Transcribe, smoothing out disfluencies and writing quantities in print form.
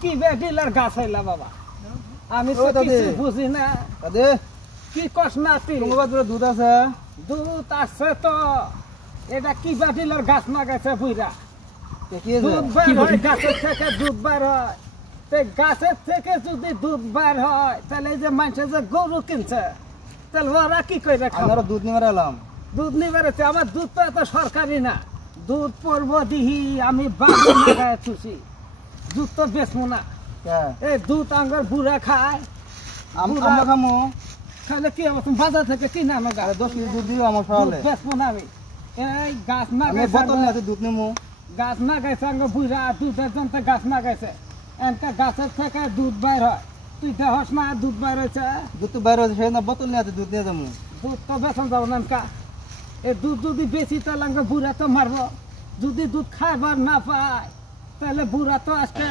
কি বেডিলার গাছ হইলা বাবা আমি তো কিছু বুঝি না দাদে কি কস না তুই তোমার বাড়িতে দুধ আছে দুধ আছে তো এটা কি বেডিলার গাছ না গেছে বুইরা কি আছে দুধ বার হয় গাছের থেকে দুধ বার হয় তে গাছের থেকে যদি দুধ বার হয় তাহলে এই যে মানুষে যে গরু কিনছে তাহলে ওরা কি করে আমরা দুধ নিয়ে এলাম দুধ নিয়ে আমার দুধ তো এত সরকারি না দুধ পড়বো দিহি আমি বাড়ি লাগায় তুছি দুধ তো বেচবো না এই দুধ আঙ্গার বুড়া খায় আমরা খামো খাইলে কি হবে তুমি বাজার থেকে কিনে আমার গাড়ি 10 কেজি দুধ দিও আমার ফালে বেচবো না আমি এই গাছ না আমি বোতল নিয়ে দুধ নেমু গাছ না গেছে আঙ্গার বুড়া দুধের জন্য গাছ না গেছে এনকা গাছের থেকে দুধ বাইর হয় তুই দেহস না দুধ বাইর হয়েছে দুধ তো বাইরে হয়েছে সেই না বোতল নিয়ে দুধ নিয়ে যাবো দুধ তো বেচন যাবো না এনকা এই দুধ যদি বেশি তাহলে আঙ্গার বুড়া তো মারবো যদি দুধ খাইবার না পায় তাহলে বুড়া তো আজকে